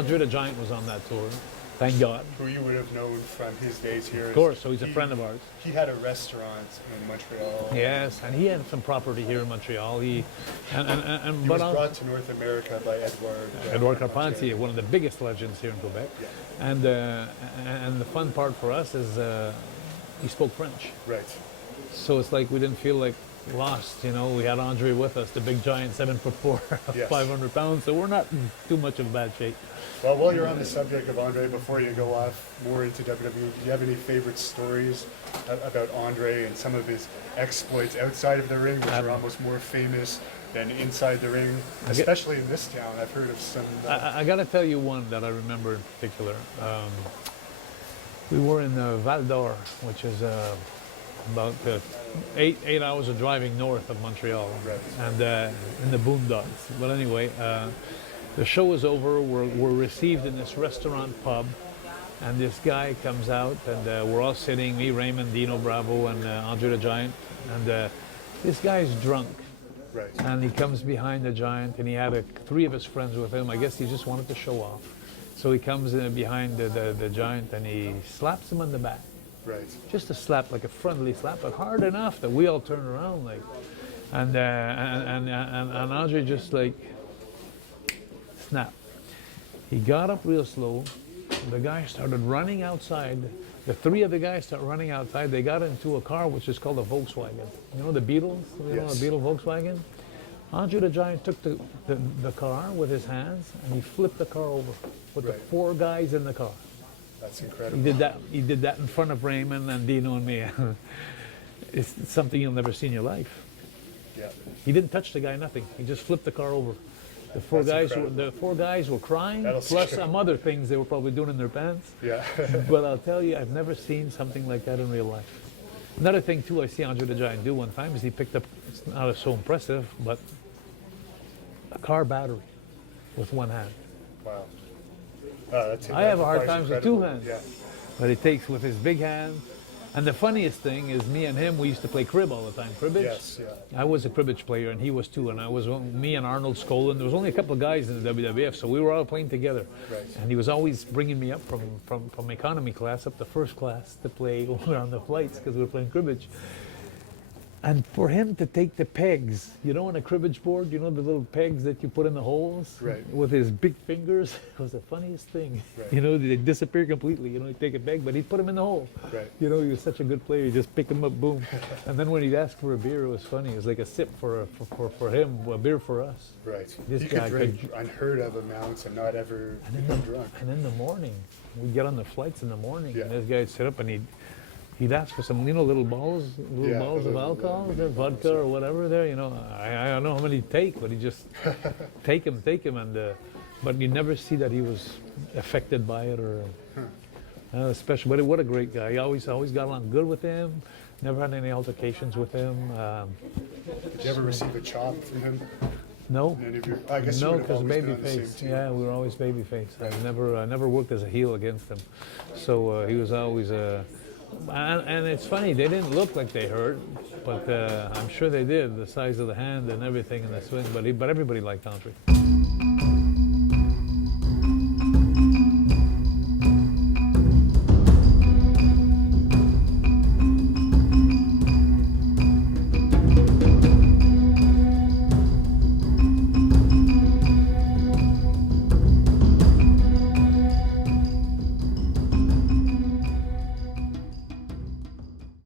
Andre the Giant was on that tour. Thank God. Who you would have known from his days here. Of course, so he's a friend of ours. He had a restaurant in Montreal. Yes, and he had some property here in Montreal. He was brought to North America by Edouard Carpentier, one of the biggest legends here in Quebec. Yeah. And the fun part for us is he spoke French. Right. So it's like we didn't feel like lost, you know. We had Andre with us, the big giant, 7'4", Yes. 500 pounds. So we're not in too much of bad shape. Well, while you're on the subject of Andre, before you go off more into WWE, do you have any favorite stories about Andre and some of his exploits outside of the ring, which are almost more famous than inside the ring, especially in this town? I've heard of some. I got to tell you one that I remember in particular. We were in Val d'Or, which is about 8 hours of driving north of Montreal, Right. and in the boondocks. But anyway, the show was over. We're received in this restaurant pub, and this guy comes out, and we're all sitting, me, Raymond, Dino Bravo, and Andre the Giant, and this guy's drunk. Right. And he comes behind the Giant, and he had 3 of his friends with him. I guess he just wanted to show off. So he comes in behind the Giant, and he slaps him on the back. Right. Just a slap, like a friendly slap, but hard enough that we all turned around, like, and Andre just like snap. He got up real slow. The guy started running outside. The 3 of the guys start running outside. They got into a car which is called a Volkswagen. You know the Beatles? You know the Beetle Volkswagen? Andre the Giant took the car with his hands, and he flipped the car over with the 4 guys in the car. That's incredible. He did that in front of Raymond and Dino and me. It's something you'll never see in your life. Yeah. He didn't touch the guy, nothing. He just flipped the car over. The 4 guys were crying, plus some other things they were probably doing in their pants. Yeah. But I'll tell you, I've never seen something like that in real life. Another thing too I see Andre the Giant do one time is he picked up, it's not so impressive, but a car battery with 1 hand. Wow. I have a hard time with 2 hands. Yeah. But he takes with his big hand. And the funniest thing is me and him, we used to play crib all the time. Cribbage? Yes, yeah. I was a cribbage player and he was too. And I was me and Arnold Skolin. There was only a couple of guys in the WWF, so we were all playing together. Right. And he was always bringing me up from economy class up to first class to play on the flights because we were playing cribbage. And for him to take the pegs, you know, on a cribbage board, you know, the little pegs that you put in the holes? Right. With his big fingers, it was the funniest thing. Right. You know, they disappear completely. You know, he'd take a peg, but he'd put them in the hole. Right. You know, he was such a good player. He just picked them up, boom. And then when he'd ask for a beer, it was funny. It was like a sip for him, a beer for us. Right. This He guy could drink unheard of amounts and not ever become drunk. And in the morning, we'd get on the flights in the morning, Yeah. and this guy'd sit up and he'd ask for some, you know, little balls of alcohol, vodka or whatever there, you know. I don't know how many he'd take, but he'd just take him, and but you never see that he was affected by it or especially. But what a great guy! He always got along good with him. Never had any altercations with him. Did you ever receive a chop from him? No. I guess No, you would have because always been on the same babyface. team. Yeah, we were always babyface. I never worked as a heel against him, so he was always and it's funny, they didn't look like they hurt, but I'm sure they did. The size of the hand and everything in the swing, but everybody liked Andre.